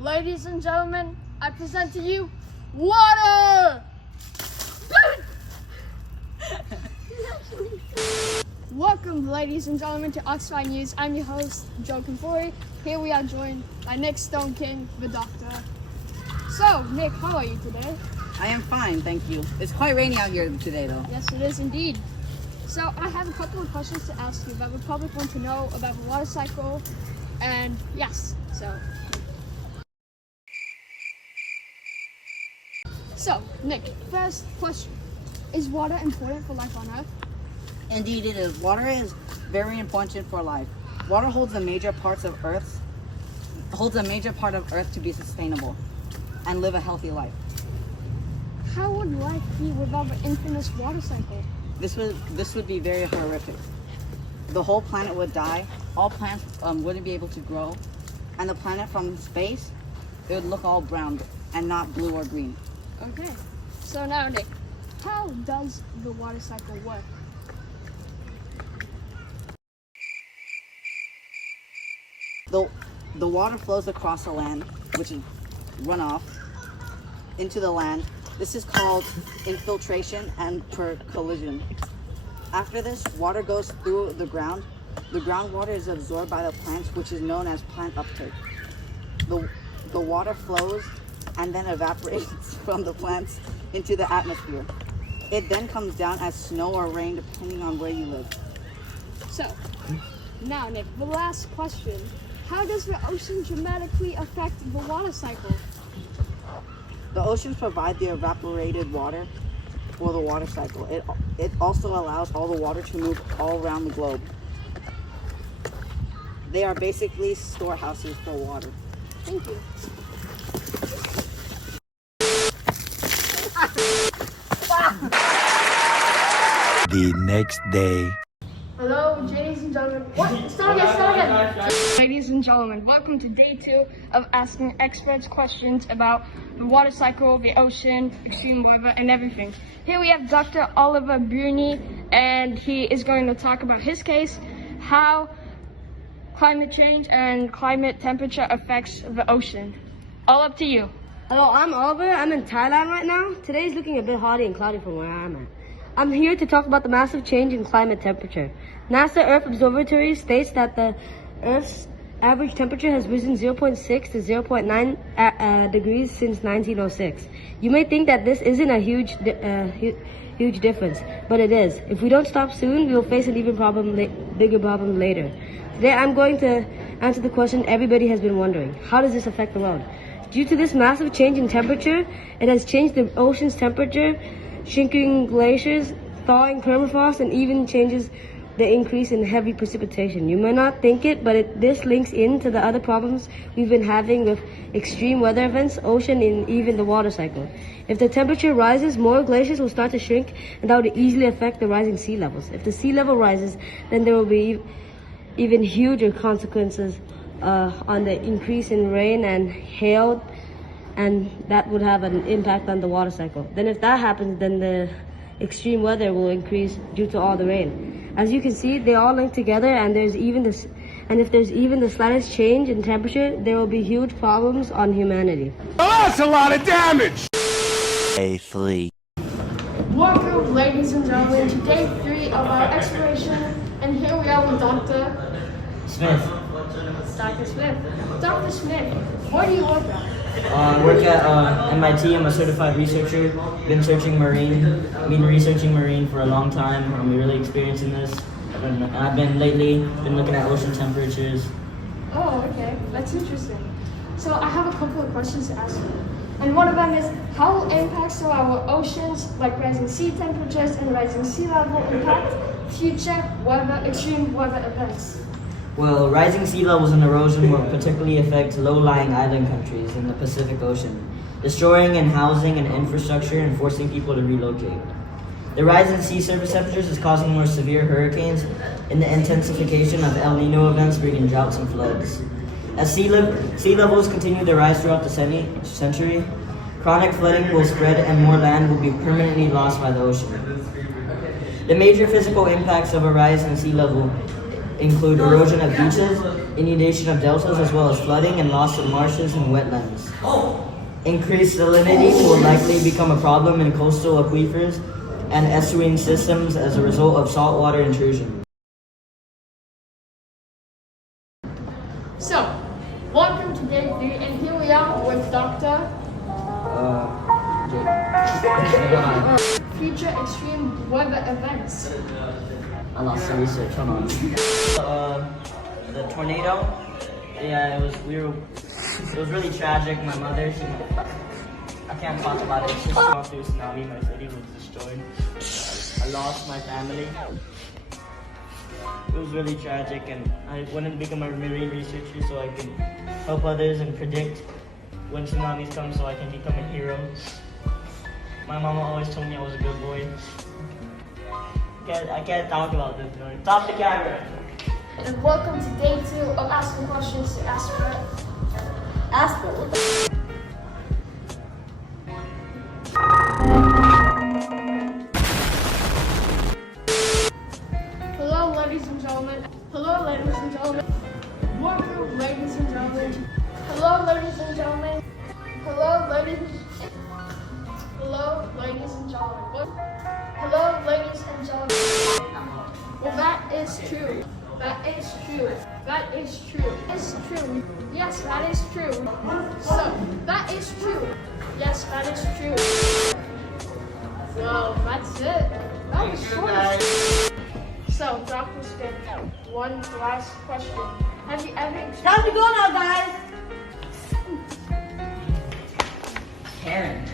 Ladies and gentlemen, I present to you water! Welcome, ladies and gentlemen, to Oxford News. I'm your host, Joe Conforti. Here we are joined by Nick Stone King, the doctor. So, Nick, how are you today? I am fine, thank you. It's quite rainy out here today, though. Yes, it is indeed. So, I have a couple of questions to ask you that the public want to know about the water cycle. And yes, So, Nick, first question. Is water important for life on Earth? Indeed it is. Water is very important for life. Water holds a major part of Earth to be sustainable and live a healthy life. How would life be without the infamous water cycle? This would be very horrific. The whole planet would die. All plants wouldn't be able to grow, and the planet from space, it would look all brown and not blue or green. Okay. So now, Nick, how does the water cycle work? The water flows across the land, which is runoff, into the land. This is called infiltration and percolation. After this, water goes through the ground. The groundwater is absorbed by the plants, which is known as plant uptake. The water flows and then evaporates from the plants into the atmosphere. It then comes down as snow or rain, depending on where you live. So, now, Nick, the last question. How does the ocean dramatically affect the water cycle? The oceans provide the evaporated water for the water cycle. It also allows all the water to move all around the globe. They are basically storehouses for water. Thank you. The next day. Hello, ladies and gentlemen. What? Start again. Ladies and gentlemen, welcome to day 2 of asking experts questions about the water cycle, the ocean, extreme weather, and everything. Here we have Dr. Oliver Bruni, and he is going to talk about his case, how climate change and climate temperature affects the ocean. All up to you. Hello, I'm Oliver. I'm in Thailand right now. Today's looking a bit hotty and cloudy from where I'm at. I'm here to talk about the massive change in climate temperature. NASA Earth Observatory states that the Earth's average temperature has risen 0.6 to 0.9 degrees since 1906. You may think that this isn't a huge difference, but it is. If we don't stop soon, we will face an even bigger problem later. Today, I'm going to answer the question everybody has been wondering. How does this affect the world? Due to this massive change in temperature, it has changed the ocean's temperature, shrinking glaciers, thawing permafrost, and even changes the increase in heavy precipitation. You may not think it, but this links into the other problems we've been having with extreme weather events, ocean, and even the water cycle. If the temperature rises, more glaciers will start to shrink, and that would easily affect the rising sea levels. If the sea level rises, then there will be even huger consequences on the increase in rain and hail, and that would have an impact on the water cycle. Then if that happens, then the extreme weather will increase due to all the rain. As you can see, they all link together, and if there's even the slightest change in temperature, there will be huge problems on humanity. Well, that's a lot of damage! Day 3. Welcome, ladies and gentlemen, to day 3 of our exploration, and here we are with Dr. Smith. Dr. Smith. Dr. Smith, where do you work at? I work at MIT. I'm a certified researcher. Been researching marine for a long time. I'm really experienced in this. I've been looking at ocean temperatures. Oh, okay. That's interesting. So I have a couple of questions to ask you. And one of them is, how will impacts to our oceans, like rising sea temperatures and rising sea level, impact future extreme weather events? Well, rising sea levels and erosion will particularly affect low-lying island countries in the Pacific Ocean, destroying and housing and infrastructure and forcing people to relocate. The rise in sea surface temperatures is causing more severe hurricanes and the intensification of El Nino events, bringing droughts and floods. As sea levels continue to rise throughout the century, chronic flooding will spread and more land will be permanently lost by the ocean. The major physical impacts of a rise in sea level include erosion of beaches, inundation of deltas, as well as flooding and loss of marshes and wetlands. Increased salinity will likely become a problem in coastal aquifers and estuarine systems as a result of saltwater intrusion. So, welcome to day 3, and here we are with Dr. Future extreme weather events. I lost the research. Hold on. The tornado. Yeah, it was really tragic. My mother, I can't talk about it. It's just gone through a tsunami. My city was destroyed. I lost my family. It was really tragic, and I wanted to become a marine researcher so I can help others and predict when tsunamis come so I can become a hero. My mama always told me I was a good boy. I can't talk about this. No. Stop the camera. And welcome to day 2 of asking questions to Asper. Asper, what the Hello, ladies and gentlemen. Hello, ladies and gentlemen. Welcome, ladies and gentlemen. Hello, ladies and gentlemen. Hello, ladies. Hello, ladies and gentlemen. What? Hello, ladies and gentlemen. Well, that is true. That is true. That is true. It's true. Yes, that is true. So, that is true. Yes, that is true. So, that's it. That was short. So, Dr. Stick, one last question. Have you ever Time to go now, guys! Karen.